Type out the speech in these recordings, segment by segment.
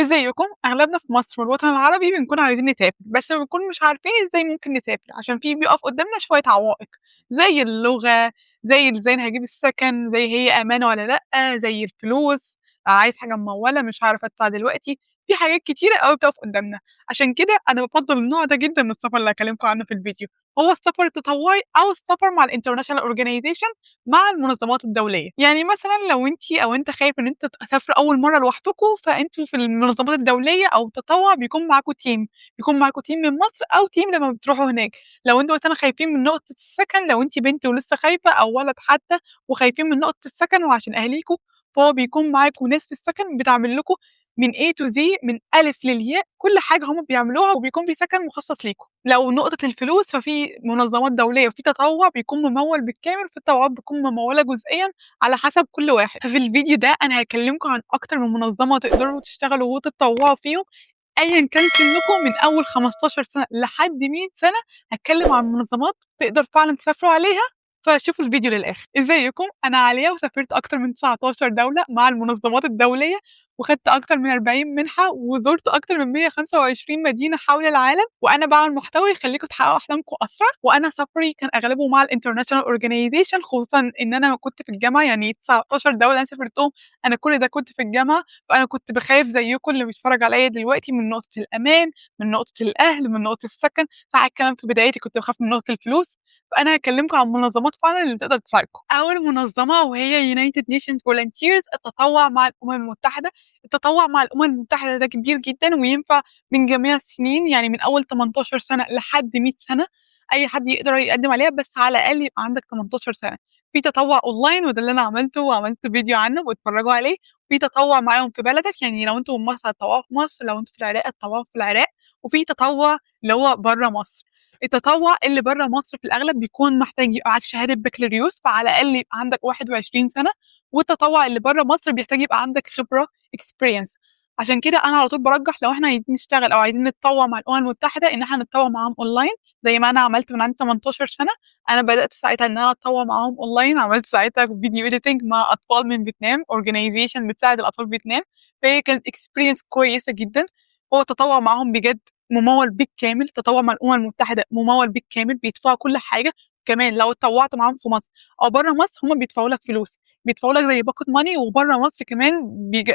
ازيكم؟ اغلبنا في مصر والوطن العربي بنكون عايزين نسافر، بس بنكون مش عارفين ازاي ممكن نسافر عشان في بيقف قدامنا شوية عوائق، زي اللغة، زي ازاي أنا هجيب السكن، زي هي امان ولا لا، زي الفلوس، عايز حاجة ممولة مش عارف ادفع دلوقتي. في حاجات كتيرة قوي بتقف قدامنا. عشان كده انا بفضل النوع ده جدا من السفر اللي هكلمكم عنه في الفيديو، هو السفر التطوعي او السفر مع الانترناشونال اورجانيزيشن، مع المنظمات الدولية. يعني مثلا لو انت او انت خايف ان انت تسافروا اول مرة لوحدكم، فانتوا في المنظمات الدولية او التطوع بيكون معاكم تيم، بيكون معاكم تيم من مصر او تيم لما بتروحوا هناك. لو انتوا مثلا خايفين من نقطة السكن، لو انت بنت ولسه خايفة او ولد حتى وخايفين من نقطة السكن وعشان اهاليكم، فهو بيكون معاكم ناس في السكن بتعمل لكم من A to Z، من ألف للياء، كل حاجة هم بيعملوها، وبيكون في سكن مخصص ليكم. لو نقطة الفلوس، ففي منظمات دولية وفي تطوع بيكون ممول بالكامل، في التطوعات بتكون ممولة جزئيا على حسب كل واحد. ففي الفيديو ده أنا هكلمكم عن أكتر من منظمة تقدروا تشتغلوا وتتطوعوا فيهم، أيا كان سنكم من أول 15 سنة لحد 100 سنة. هتكلم عن منظمات تقدر فعلا تسافروا عليها، فشوفوا الفيديو للآخر. ازيكم؟ أنا عليا وسافرت أكتر من 19 دولة مع المنظمات الدولية، وخدت أكتر من 40 منحة، وزرت أكتر من 125 مدينة حول العالم، وأنا بعمل محتوى يخليكم تحققوا أحلامكم أسرع. وأنا سفري كان أغلبه مع الانترناشونال اورجانيزيشن، خصوصا إن أنا كنت في الجامعة، يعني 19 دولة أنا سافرتهم أنا كل ده كنت في الجامعة. فأنا كنت بخاف زيكم اللي بيتفرج عليا دلوقتي من نقطة الأمان، من نقطة الأهل، من نقطة السكن، ساعات كمان في بدايتي كنت بخاف من نقطة الفلوس. فأنا هكلمكم عن منظمات فعلا اللي تقدر تساعدكم. أول منظمة وهي United Nations Volunteers، التطوع مع الأمم المتحدة. التطوع مع الأمم المتحدة ده كبير جدا وينفع من جميع السنين، يعني من أول 18 سنة لحد 100 سنة، أي حد يقدر يقدم عليها، بس على الأقل يبقى عندك 18 سنة. في تطوع أونلاين، وده اللي أنا عملته وعملت فيديو عنه واتفرجوا عليه. في تطوع معاهم في بلدك، يعني لو انتوا من مصر هتطوعوا في مصر، لو انتوا في العراق هتطوعوا في العراق. وفي تطوع اللي هو بره مصر. التطوع اللي بره مصر في الأغلب بيكون محتاج يبقى معاك شهادة بكالوريوس، فعلى الأقل يبقى عندك 21 سنة. والتطوع اللي بره مصر بيحتاج يبقى عندك خبرة experience. عشان كده انا على طول برجح لو احنا عايزين نشتغل او عايزين نتطوع مع الامم المتحده ان احنا نتطوع معاهم اونلاين، زي ما انا عملت من عندي 18 سنه. انا بدات ساعتها ان انا اتطوع معاهم اونلاين، عملت ساعتها فيديو اديتنج مع اطفال من فيتنام، اورجانيزيشن بتساعد الاطفال في فيتنام. فهي كانت اكسبيرينس كويسه جدا. هو التطوع معاهم بجد ممول بالكامل، التطوع مع الامم المتحده ممول بالكامل، بيدفعوا كل حاجه. كمان لو اتطوعت معاهم في مصر او بره مصر، هم بيدفعوا لك فلوس، بيدفعوا لك زي باكت ماني، وبره مصر كمان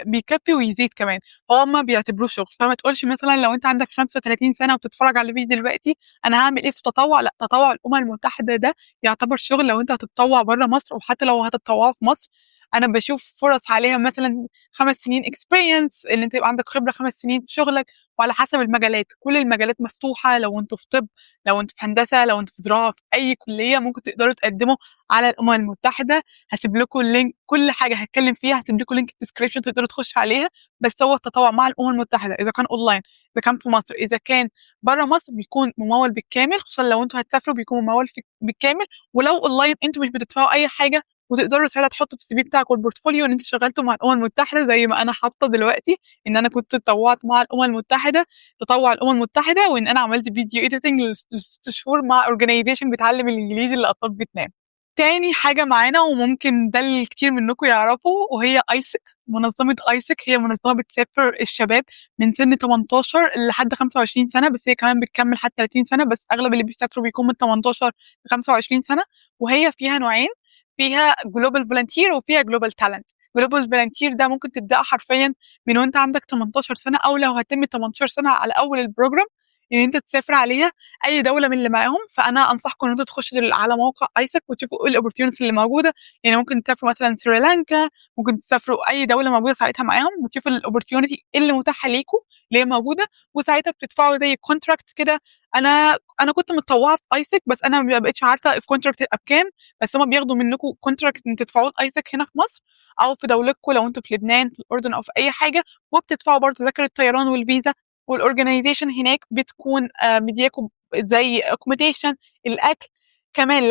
بيكفي ويزيد كمان. هو ما بيعتبروه شغل. فما تقولش مثلا لو انت عندك 35 سنه وبتتفرج على الفيديو دلوقتي انا هعمل ايه في التطوع. لا، تطوع الامم المتحده ده يعتبر شغل لو انت هتتطوع بره مصر، وحتى لو هتتطوع في مصر انا بشوف فرص عليها، مثلا 5 سنين اكسبيرينس، ان انت يبقى عندك خبره 5 سنين في شغلك. وعلى حسب المجالات، كل المجالات مفتوحه، لو انتوا في طب، لو انتوا في هندسه، لو انتوا في زراعه، في اي كليه ممكن تقدروا تقدموا على الامم المتحده. هسيب لكم اللينك، كل حاجه هتكلم فيها هسيب لكم لينك الديسكربشن تقدروا تخشوا عليها. بس هو التطوع مع الامم المتحده اذا كان اونلاين، اذا كان في مصر، اذا كان بره مصر، بيكون ممول بالكامل، خصوصا لو انتوا هتسافروا بيكون ممول بالكامل. ولو اونلاين انتوا مش بتدفعوا اي حاجه، وتقدروا ساعتها تحطوا في السي في بتاعكم البورتفوليو ان انتوا اشتغلتوا مع الامم المتحده، زي ما انا حاطه دلوقتي ان انا كنت اتطوعت مع الامم المتحده، تطوع الامم المتحده، وان انا عملت فيديو ايديتنج ل6 شهور مع اورجانيزيشن بتعلم الانجليزي لاطفال فيتنام. تاني حاجة معانا، وممكن ده اللي كتير منكم يعرفوا، وهي ايسك. منظمة ايسك هي منظمة بتسافر الشباب من سن 18 لحد 25 سنة، بس هي كمان بتكمل حتى 30 سنة، بس اغلب اللي بيسافروا بيكون من 18 ل 25 سنة. وهي فيها نوعين، فيها جلوبال فولنتير وفيها جلوبال تالنت. جلوبال فولنتير ده ممكن تبدأ حرفيا من وانت عندك 18 سنة، او لو هتم 18 سنة على اول البروجرام ان انت تسافر عليها اي دوله من اللي معاهم. فانا انصحكم ان انتوا تخشوا على موقع ايسك وتشوفوا ايه الاوبورتيونيتيز اللي موجوده. يعني ممكن تسافروا مثلا سريلانكا، ممكن تسافروا اي دوله موجوده ساعتها معاهم، وتشوفوا الاوبورتيونيتي اللي متاحه ليكم اللي هي موجوده. وساعتها بتدفعوا زي كونتراكت كده. انا كنت متطوعه في ايسك، بس انا ما بقتش عارفه الكونتراكت يبقى بكام. بس هم بياخدوا منكم كونتراكت ان تدفعوه لايسك هنا في مصر، او في دولتكم لو انتوا في لبنان، في الاردن، او في اي حاجه. وبتدفعوا برضه تذاكر الطيران والفيزا. والاورجنايزيشن هناك بتكون مدياكم زي اكوموديشن، الاكل. كمان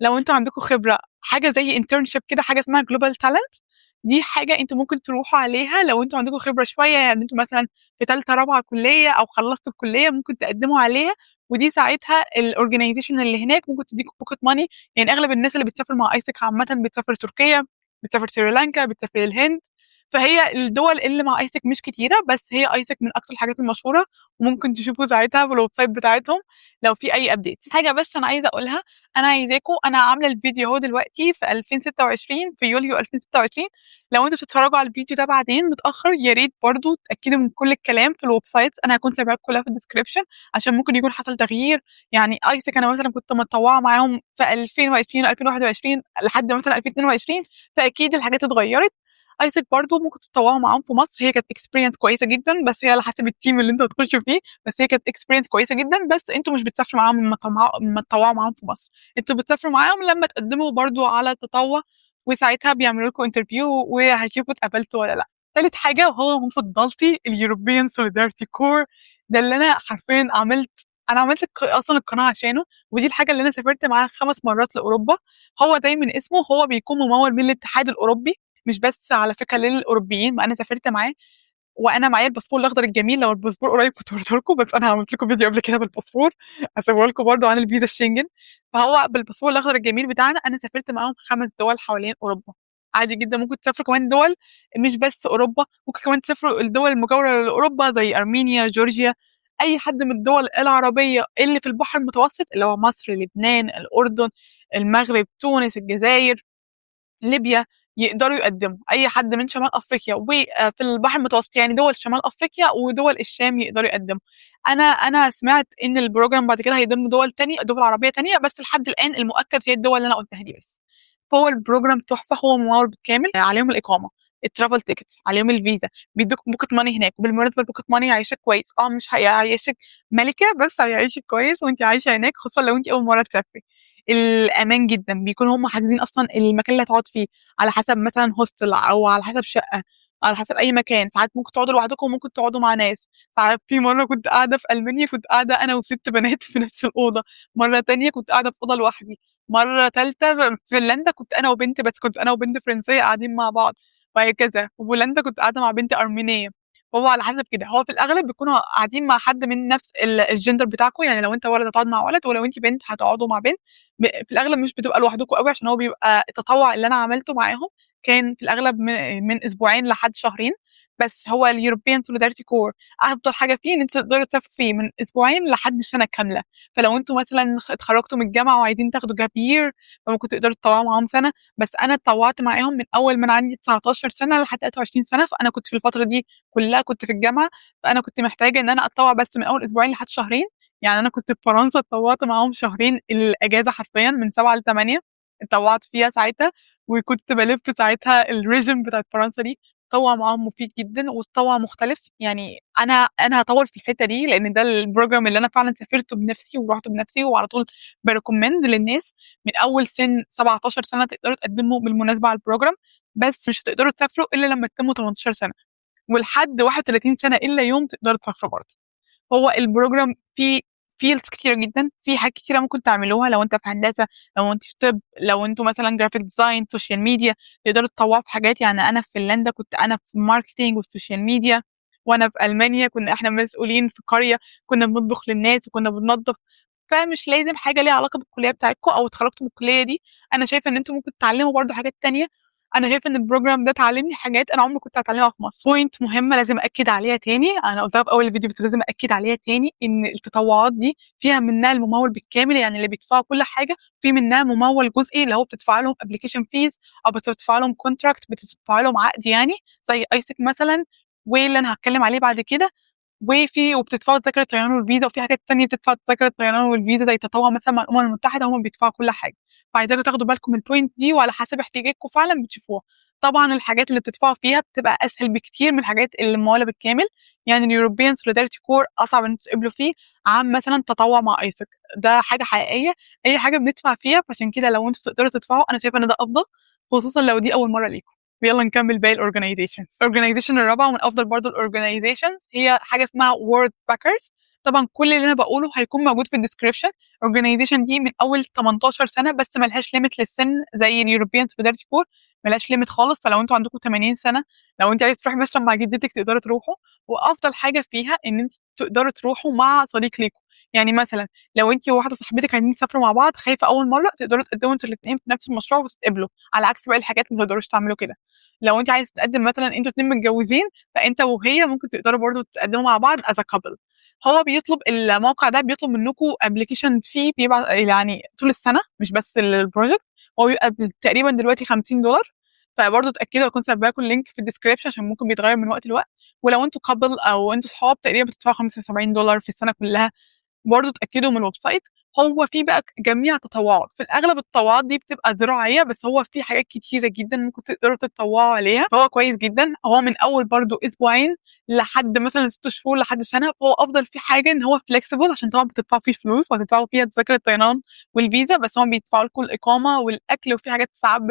لو انتوا عندكم خبره، حاجه زي انترنشيب كده، حاجه اسمها جلوبال تالنت. دي حاجه انتوا ممكن تروحوا عليها لو انتوا عندكم خبره شويه، يعني انتوا مثلا في ثالثه رابعه كليه او خلصتوا الكليه ممكن تقدموا عليها. ودي ساعتها الاورجنايزيشن اللي هناك ممكن تديكم بوكيت ماني. يعني اغلب الناس اللي بتسافر مع ايسك عامه بتسافر تركيا، بتسافر سريلانكا، بتسافر الهند. فهي الدول اللي مع ايسك مش كتيره، بس هي ايسك من اكتر الحاجات المشهوره، وممكن تشوفوا ساعتها في الويب سايت بتاعتهم لو في اي ابديتس. حاجه بس انا عايزه اقولها، انا عايزاكم، انا عامله الفيديو اهو دلوقتي في 2026 في يوليو 2026، لو انتوا بتتفرجوا على الفيديو ده بعدين متاخر يا ريت برضو تاكدوا من كل الكلام في الويب سايتس، انا هكون سايباها كلها في الديسكربشن عشان ممكن يكون حصل تغيير. يعني ايسك انا مثلا كنت متطوعه معاهم في 2020 2021 لحد مثلا 2022، فاكيد الحاجات اتغيرت. ايسك برضو ممكن تتطوعوا معاهم في مصر، هي كانت اكسبيرينس كويسه جدا، بس هي على حسب التيم اللي انتوا هتخشوا فيه، بس هي كانت اكسبيرينس كويسه جدا. بس انتوا مش بتسافروا معاهم لما تطوعوا معاهم في مصر، انتوا بتسافروا معاهم لما تقدموا برضو على تطوع، وساعتها بيعملوا لكم انترفيو وهيشوفوا اتقبلتوا ولا لا. تالت حاجه وهو مفضلتي اليوروبيان سوليداريتي كور، ده اللي انا حرفيا عملت اصلا القناه عشانه، ودي الحاجه اللي انا سافرت معاها 5 مرات لاوروبا. هو زي من اسمه، هو بيكون ممول من الاتحاد الاوروبي، مش بس على فكره للاوروبيين، ما انا سافرت معاه وانا معايا الباسبور الاخضر الجميل، لو الباسبور قريب كنت وريته لكم، بس انا عملت لكم فيديو قبل كده بالباسبور هسيبه لكم برضه عن الفيزا الشنجن. فهو بالباسبور الاخضر الجميل بتاعنا انا سافرت معاهم 5 دول حوالين اوروبا. عادي جدا ممكن تسافروا كمان دول مش بس اوروبا، ممكن كمان تسافروا الدول المجاوره لاوروبا زي ارمينيا، جورجيا، اي حد من الدول العربيه اللي في البحر المتوسط، اللي هو مصر، لبنان، الاردن، المغرب، تونس، الجزائر، ليبيا، يقدروا يقدموا. اي حد من شمال افريقيا وفي البحر المتوسط، يعني دول شمال افريقيا ودول الشام، يقدروا يقدموا. انا سمعت ان البروجرام بعد كده هيضم دول تانية، دول عربيه تانية، بس لحد الان المؤكد هي الدول اللي انا قلتها دي بس. فهو البروجرام تحفه، هو ممول بالكامل، عليهم الاقامه، الترافل تيكتس، عليهم الفيزا، بيدوك بوكت ماني هناك. وبالمناسبه البوكت ماني هيعيشك كويس، مش هيعيشك ملكه، بس هيعيشك كويس وانت عايشه هناك، خصوصا لو انت اول مره تسافري. الامان جدا، بيكون هم حاجزين اصلا المكان اللي هتقعد فيه على حسب مثلا هوستل او على حسب شقه، على حسب اي مكان. ساعات ممكن تقعدوا لوحدكم وممكن تقعدوا مع ناس. ساعات في مره كنت قاعده في المانيا، كنت قاعده انا و6 بنات في نفس الاوضه. مره تانية كنت قاعده في اوضه لوحدي. مره ثالثه في فنلندا كنت انا وبنت، بس كنت انا وبنت فرنسيه قاعدين مع بعض. وهكذا في بولندا كنت قاعده مع بنت ارمينيه. هو على حسب كده، هو في الاغلب بيكونوا قاعدين مع حد من نفس الجندر بتاعكم، يعني لو انت ولد هتقعد مع ولد، ولو انت بنت هتقعدوا مع بنت. في الاغلب مش بتبقى لوحدكم قوي، عشان هو بيبقى التطوع اللي انا عملته معاهم كان في الاغلب من اسبوعين لحد شهرين. بس هو اليوروبيان سوليداريتي كور افضل حاجه فيه ان انت تقدروا تسافروا فيه من اسبوعين لحد سنه كامله. فلو انتوا مثلا اتخرجتوا من الجامعه وعايزين تاخدوا جاب يير، فممكن تقدروا تطوعوا معاهم سنه. بس انا اتطوعت معاهم من اول ما انا عندي 19 سنه لحد 23 سنه، فانا كنت في الفتره دي كلها كنت في الجامعه. فانا كنت محتاجه ان انا اتطوع بس من اول اسبوعين لحد شهرين. يعني انا كنت في فرنسا اتطوعت معاهم شهرين الاجازه، حرفيا من 7 ل8 اتطوعت فيها ساعتها. وكنت بلف ساعتها الريجن بتاعت فرنسا دي. التطوع معاهم مفيد جدا، والتطوع مختلف. يعني انا هطول في الحته دي لان ده البروجرام اللي انا فعلا سافرته بنفسي ورحت بنفسي، وعلى طول بريكومند للناس. من اول سن 17 سنه تقدروا تقدموا بالمناسبه على البروجرام، بس مش هتقدروا تسافروا الا لما تتموا 18 سنه، ولحد 31 سنه الا يوم تقدروا تسافروا برضه. هو البروجرام فيه فيلدز كتيرة جدا، في حاجات كتيرة ممكن تعملوها لو انت في هندسة، لو انت في طب، لو انتوا مثلا جرافيك ديزاين، سوشيال ميديا، تقدروا تطوعوا في حاجات. يعني انا في فنلندا كنت انا في ماركتينج والسوشيال ميديا، وانا في المانيا كنا احنا مسؤولين في قرية، كنا بنطبخ للناس وكنا بننظف. فمش لازم حاجة ليها علاقة بالكلية بتاعتكم او اتخرجتوا من الكلية دي. انا شايفة ان انتوا ممكن تتعلموا برضو حاجات تانية. انا شايفه ان البروجرام ده اتعلمني حاجات انا عمري ما كنت هتعلمها في مصر. بوينت مهمه لازم اكد عليها تاني، انا قلتها في اول الفيديو بس لازم اكد عليها تاني، ان التطوعات دي فيها منها الممول بالكامل، يعني اللي بيدفعوا كل حاجه، في منها ممول جزئي اللي هو بتدفع لهم ابلكيشن فيز، او بتدفع لهم كونتراكت، بتدفع لهم عقد يعني، زي ايسك مثلا، واللي انا هتكلم عليه بعد كده. وبتدفعوا تذاكر الطيران والفيزا، وفي حاجات تانية بتدفع تذاكر الطيران والفيزا زي تطوع مثلا مع الأمم المتحدة، هم بيدفعوا كل حاجة. فعايزاكم تاخدوا بالكم من البوينت دي، وعلى حسب احتياجاتكم فعلا بتشوفوها. طبعا الحاجات اللي بتدفعوا فيها بتبقى أسهل بكتير من الحاجات اللي ممولة بالكامل. يعني اليوروبيان سوليداريتي كور أصعب إن تقبلوا فيه عن مثلا تطوع مع ايسك، ده حاجة حقيقية. أي حاجة بندفع فيها، فعشان كده لو انتوا تقدروا تدفعوا أنا شايفة إن ده أفضل، خصوصا لو دي أول مرة ليكم. ويلا نكمل باقي الاورجنايزيشنز. الاورجنايزيشن الرابعه ومن افضل برضو الاورجنايزيشنز هي حاجه اسمها وورد باكرز. طبعا كل اللي انا بقوله هيكون موجود في الديسكربشن. الاورجنايزيشن دي من اول 18 سنه، بس ملهاش ليميت للسن زي اليوروبيان سوليداريتي كور، ملهاش ليميت خالص. فلو انتوا عندكم 80 سنه، لو انت عايز تروحي مثلا مع جدتك تقدروا تروحوا. وافضل حاجه فيها ان انت تقدروا تروحوا مع صديق ليكم. يعني مثلا لو انت وواحده صاحبتك عايزين تسافروا مع بعض، خايفه اول مره، تقدروا تقدموا انتوا الاثنين في نفس المشروع وتتقبلوا، على عكس باقي الحاجات ما تقدروش تعملوا كده. لو أنتِ عايزة تتقدّم مثلًا أنتم 2 متجوزين، فأنت وهي ممكن تقدروا برضه تتقدّموا مع بعض as a couple. هو بيطلب الموقع ده بيطلب منكم application fee بيبقى يعني طول السنة مش بس الproject. هو بيبقى تقريبًا دلوقتي $50. فبرضه اتأكدوا هاكون سايبة لكم الlink في الdescription عشان ممكن بيتغيّر من وقت لوقت. ولو أنتم couple أو أنتم صحاب تقريبًا بتدفعوا $75 في السنة كلّها. برضه اتأكدوا من الويب سايت. هو في بقى جميع تطوعات، في الأغلب التطوعات دي بتبقى زراعية، بس هو في حاجات كتيرة جدًا ممكن تقدروا تتطوعوا عليها، فهو كويس جدًا. هو من أول برضه أسبوعين لحد مثلًا 6 شهور لحد سنة، فهو أفضل فيه حاجة إن هو flexible عشان طبعًا بتدفعوا فيه فلوس وهتدفعوا فيها تذاكر الطيران والفيزا، بس هُم بيدفعوا لكم الإقامة والأكل وفي حاجات ساعات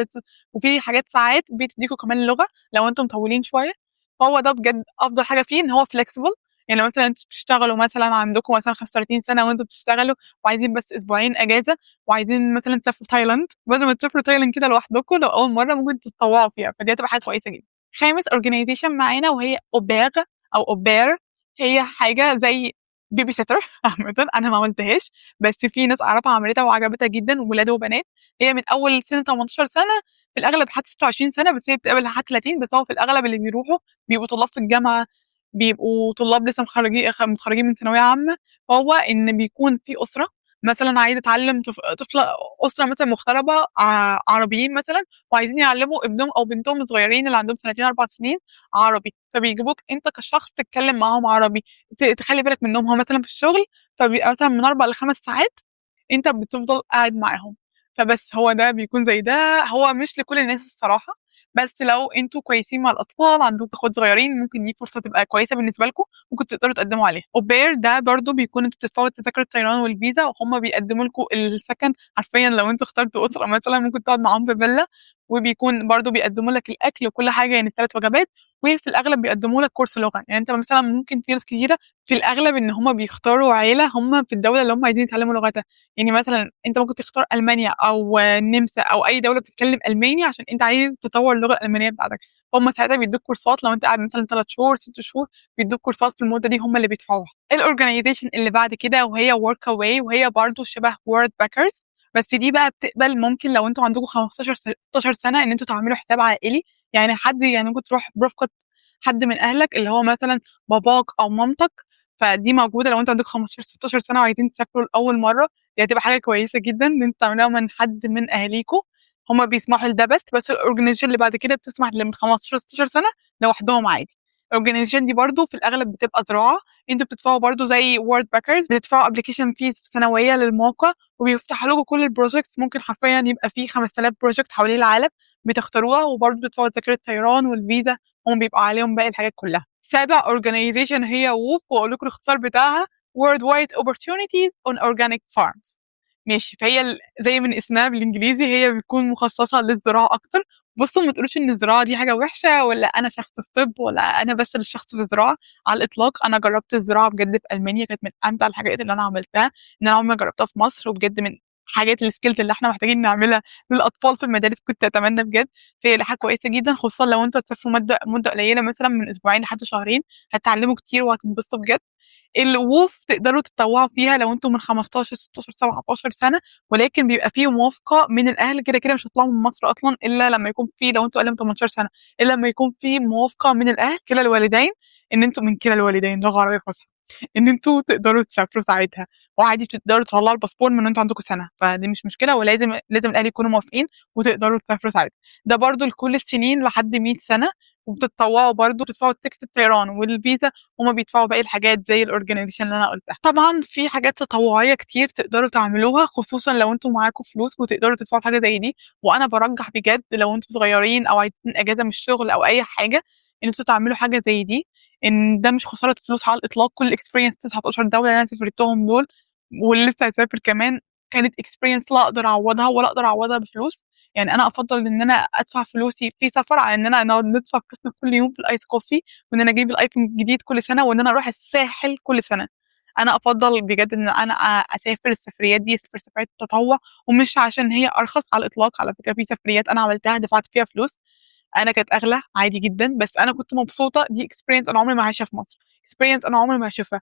وفي حاجات ساعات بتديكم كمان لغة لو أنتم مطولين شوية. فهو ده بجد أفضل حاجة فيه إن هو flexible. يعني لو مثلًا أنتم بتشتغلوا مثلًا عندكم مثلًا 35 سنة وأنتم بتشتغلوا وعايزين بس أسبوعين أجازة وعايزين مثلًا تسافروا تايلاند، بدل ما تسافروا تايلاند كده لوحدكم لو أول مرة ممكن تتطوعوا فيها، فدي هتبقى حاجة كويسة جدًا. خامس organization معانا وهي au pair. هي حاجة زي baby sitter عامةً أنا ما عملتهاش، بس في ناس أعرفها عملتها وعجبتها جدًا ولاد وبنات. هي من أول سن 18 سنة في الأغلب لحد 26 سنة، بس هي بتقبل لحد 30. بس هو في الأغلب اللي بيروحوا بيبقوا طلاب في الجامعة، بيبقوا طلاب لسه متخرجين من ثانوية عامة. فهو إن بيكون في أسرة مثلًا عايزة تعلّم طفلة، أسرة مثلًا مغتربة عربيين مثلًا وعايزين يعلّموا ابنهم أو بنتهم الصغيرين اللي عندهم سنتين، 4 سنين عربي، فبيجيبوك أنت كشخص تتكلم معاهم عربي، تخلّي بالك منّهم. هو مثلًا في الشغل فبيبقى مثلًا من 4 ل5 ساعات أنت بتفضل قاعد معاهم. فبس هو ده بيكون زي ده. هو مش لكل الناس الصراحة، بس لو أنتم كويسين مع الأطفال، عندكم أخوات صغيرين، ممكن دي فرصة تبقى كويسة بالنسبة لكم، ممكن تقدروا تقدموا عليها. au pair ده برضه بيكون أنتم بتدفعوا تذاكر الطيران والفيزا وهُم بيقدموا لكم السكن. حرفيًا لو أنتم اخترتوا أسرة مثلًا ممكن تقعد معاهم في فيلا، وبيكون برضه بيقدموا لك الأكل وكل حاجة يعني ال3 وجبات. وفي الأغلب بيقدموا لك كورس لغة. يعني أنت مثلًا ممكن في ناس كتيرة في الأغلب إن هُم بيختاروا عيلة هُم في الدولة اللي هُم عايزين يتعلموا لغتها. يعني مثلًا أنت ممكن تختار ألمانيا أو النمسا أو أي دولة بتتكلم ألماني عشان أنت عايز تطوّر اللغة الألمانية بتاعتك. هُم ساعتها بيدّوك كورسات لو أنت قاعد مثلًا 3 شهور، 6 شهور، بيدّوك كورسات في المدة دي هُم اللي بيدفعوها. الorganization اللي بعد كده وهي workaway وهي برضه شبه worldpackers، بس دي بقى بتقبل ممكن لو أنتم عندكم 15 16 سنة إن أنتم تعملوا حساب عائلي. يعني حد يعني ممكن تروح برفقة حد من أهلك اللي هو مثلًا باباك أو مامتك، فدي موجودة لو أنتم عندكم 15، 16 سنة وعايزين تسافروا لأول مرّة. دي هتبقى حاجة كويسة جدًا إن أنتم تعملوها من حد من أهاليكم. هُم بيسمحوا لده بس الorganization اللي بعد كده بتسمح للي من 15، 16 سنة لوحدهم عادي. الorganization دي برضه في الأغلب بتبقى زراعة. أنتم بتدفعوا برضه زي worldpackers، بتدفعوا application fees سنوية للموقع وبيفتحوا لكم كل الprojects. ممكن حرفيًا يبقى في 5000 project حوالين العالم بتختاروها، وبرضه بتدفعوا تذاكر الطيران والفيزا، هُم بيبقى عليهم باقي الحاجات كلها. سابع organization هي WOOF وأقول لكم الاختصار بتاعها Worldwide Opportunities on Organic Farms. ماشي، فهي زي من اسمها بالإنجليزي هي بتكون مخصصة للزراعة أكتر. بُصّوا ما تقولوش إن الزراعة دي حاجة وحشة ولا أنا شخص في طِب ولا أنا بس اللي شخص في الزراعة، على الإطلاق. أنا جرّبت الزراعة بجد في ألمانيا، كانت من أمتع الحاجات اللي أنا عملتها، إن أنا عمري ما جرّبتها في مصر، وبجد من حاجات الskills اللي إحنا محتاجين نعملها للأطفال في المدارس كنت أتمنى بجد. فهي حاجة كويسة جدًا خصوصًا لو أنتم هتسافروا مدة قليلة مثلًا من أسبوعين لحد شهرين، هتتعلموا كتير وهتنبسطوا بجد. الوقوف تقدروا تتطوعوا فيها لو أنتم من 15، 16، 17 سنة، ولكن بيبقى في موافقة من الأهل. كده مش هتطلعوا من مصر أصلًا إلا لمّا يكون في، لو أنتم أقل من 18 سنة، إلا لمّا يكون في موافقة من الأهل كلا الوالدين، إن أنتم من كلا الوالدين لغة عربية فصحى، إن أنتم تقدروا تسافروا ساعتها. وعادي بتقدروا تطلعوا الباسبور من وأنتم عندكم سنة، فدي مش مشكلة. لازم الأهل يكونوا موافقين وتقدروا تسافروا ساعتها. ده برضه لكل السنين لحد 100 سنة. وبتتطوعوا برضه بتدفعوا تيكت الطيران والفيزا، هُم بيدفعوا باقي الحاجات زي الorganization اللي أنا قُلتها. طبعًا في حاجات تطوعية كتير تقدروا تعملوها، خصوصًا لو أنتم معاكم فلوس وتقدروا تدفعوا في حاجة زي دي. وأنا بارجّح بجد لو أنتم صغيرين أو عايزين إجازة من الشغل أو أي حاجة، إن أنتم تعملوا حاجة زي دي، إن ده مش خسارة فلوس على الإطلاق. كل experience 19 دولة اللي أنا سافرتهم دول واللي لسه هاسافر كمان، كانت experience لا أقدر أعوّضها ولا أقدر أعوّضها بفلوس. يعني أنا أفضّل إن أنا أدفع فلوسي في سفر على إن أنا نقعد ندفع فلوسنا كل يوم في الice coffee، وإن أنا أجيب الأيفون الجديد كل سنة، وإن أنا أروح الساحل كل سنة. أنا أفضّل بجد إن أنا أسافر السفريات دي، أسافر سفريات تطوع، ومش عشان هي أرخص على الإطلاق. على فكرة في سفريات أنا عملتها دفعت فيها فلوس، أنا كانت أغلى عادي جدًا، بس أنا كنت مبسوطة. دي experience أنا عمري ما هاعيشها في مصر، experience أنا عمري ما هاشوفها.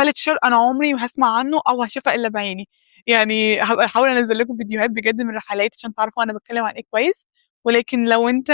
culture أنا عمري ما هاسمع عنه أو هاشوفها إلا بعيني. يعني هابقى أحاول أنزّل لكم فيديوهات بجد من رحلات عشان تعرفوا أنا باتكلم عن إيه كويس. ولكن لو أنت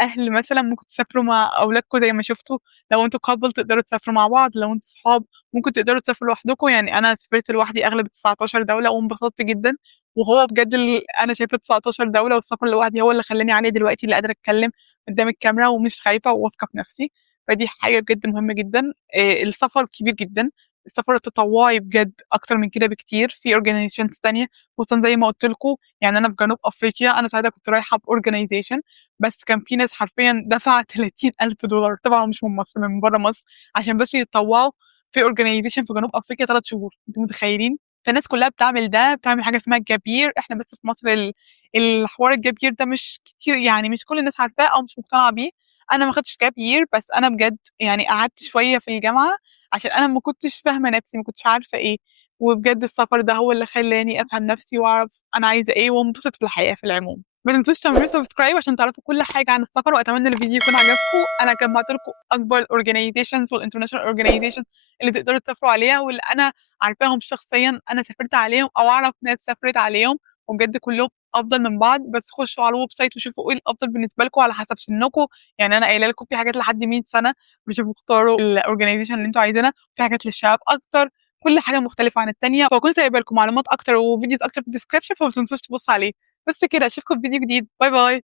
أهل مثلًا ممكن تسافروا مع أولادكم زي ما شُفتوا، لو أنتم couple تقدروا تسافروا مع بعض، لو أنتم صحاب ممكن تقدروا تسافروا لوحدكم، يعني أنا سافرت لوحدي أغلب ال19 دولة وانبسطت جدًا، وهو بجد أنا شايفة 19 دولة والسفر لوحدي هو اللي خلّاني عالية دلوقتي اللي قادرة أتكلم قدّام الكاميرا ومش خايفة وواثقة في نفسي، فدي حاجة بجد مهمة جدًا. السفر كبير جدًا، السفر التطوعي بجد أكتر من كده بكتير، في organizations تانية خصوصًا زي ما قُلت لكم، يعني أنا في جنوب أفريقيا أنا ساعتها كنت رايحة بorganization بس كان في ناس حرفيًا دفعت $30,000 طبعًا مش من مصر، من برّه مصر، عشان بس يتطوعوا في organization في جنوب أفريقيا 3 شهور، أنتم متخيلين؟ فالناس كلها بتعمل ده، بتعمل حاجة اسمها gap year، إحنا بس في مصر الحوار الgap year ده مش كتير يعني مش كل الناس عارفاه أو مش مقتنعة بيه، أنا ما خدتش gap year بس أنا بجد يعني قعدت شوية في الجامعة عشان أنا ما كنتش فاهمة نفسي، ما كنتش عارفة إيه، وبجد السفر ده هو اللي خلّاني أفهم نفسي وأعرف أنا عايزة إيه وانبسط في الحياة في العموم. ما تنسوش تعملوا subscribe عشان تعرفوا كل حاجة عن السفر، وأتمنى الفيديو يكون عجبكم، أنا جمعت لكم أكبر الorganizations والinternational organizations اللي تقدروا تسافروا عليها واللي أنا عارفاهم شخصيًا، أنا سافرت عليهم أو أعرف ناس سافرت عليهم، وبجد كلّهم أفضل من بعض، بس خشوا على الwebsite وشوفوا إيه الأفضل بالنسبة لكم على حسب سنكم، يعني أنا قايلة لكم في حاجات لحد 100 سنة، شوفوا اختاروا الorganization اللي أنتم عايزينها، في حاجات للشباب أكتر، كل حاجة مختلفة عن التانية، فكنت سايبة لكم معلومات أكتر وفيديوز أكتر في الdescription فما تنسوش تبصوا عليه. بس كده، أشوفكم في فيديو جديد، باي باي.